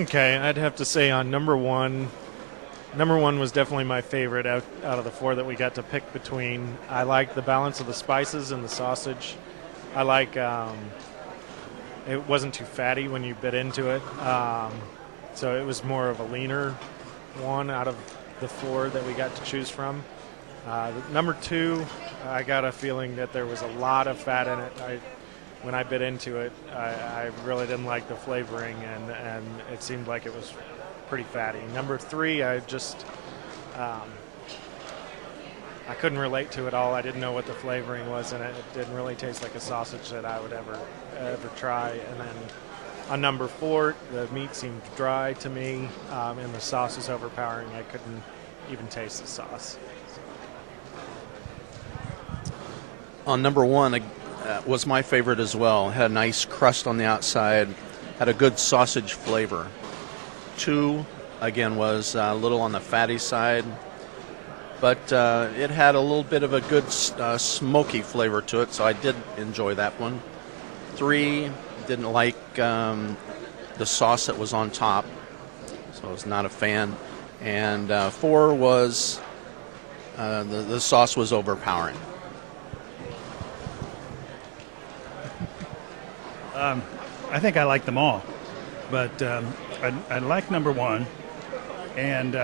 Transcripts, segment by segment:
Okay, I'd have to say on number one. Number one was definitely my favorite out of the four that we got to pick between. I like the balance of the spices and the sausage. I like it wasn't too fatty when you bit into it, so it was more of a leaner one out of the four that we got to choose from. Number two, I got a feeling that there was a lot of fat in it. When I bit into it, I really didn't like the flavoring, and it seemed like it was pretty fatty. Number three, I couldn't relate to it all. I didn't know what the flavoring was in it. It didn't really taste like a sausage that I would ever try. And then on number four, the meat seemed dry to me, and the sauce was overpowering. I couldn't even taste the sauce. On number one, was my favorite as well. Had a nice crust on the outside, had a good sausage flavor. Two, again, was a little on the fatty side, but it had a little bit of a good smoky flavor to it, so I did enjoy that one. Three, didn't like the sauce that was on top, so I was not a fan. And four was the sauce was overpowering. I think I like them all, but I like number one, and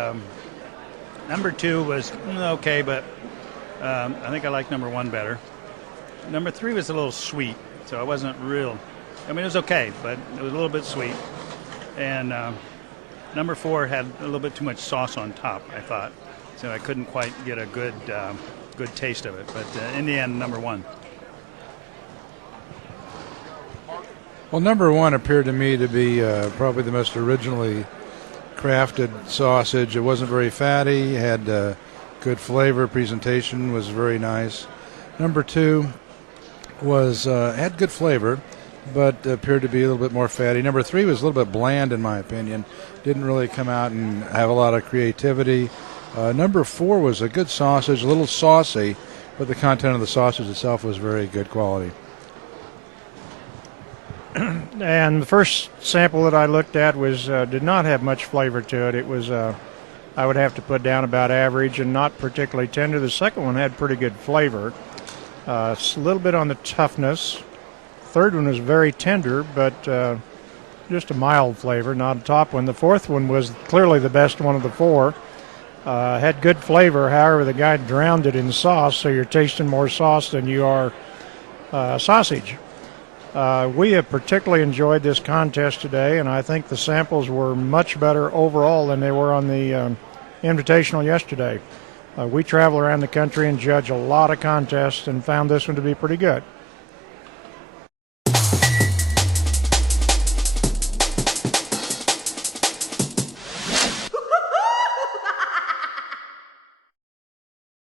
number two was okay, but I think I like number one better. Number three was a little sweet, so I wasn't real. I mean, it was okay, but it was a little bit sweet. And number four had a little bit too much sauce on top, I thought, so I couldn't quite get a good taste of it. But in the end, number one. Well, number one appeared to me to be probably the most originally crafted sausage. It wasn't very fatty, had good flavor, presentation was very nice. Number two was had good flavor, but appeared to be a little bit more fatty. Number three was a little bit bland, in my opinion. Didn't really come out and have a lot of creativity. Number four was a good sausage, a little saucy, but the content of the sausage itself was very good quality. And the first sample that I looked at was did not have much flavor to it. It was, I would have to put down about average and not particularly tender. The second one had pretty good flavor. It's a little bit on the toughness. Third one was very tender, but just a mild flavor, not a top one. The fourth one was clearly the best one of the four. Had good flavor, however, the guy drowned it in sauce, so you're tasting more sauce than you are sausage. We have particularly enjoyed this contest today, and I think the samples were much better overall than they were on the Invitational yesterday. We travel around the country and judge a lot of contests and found this one to be pretty good.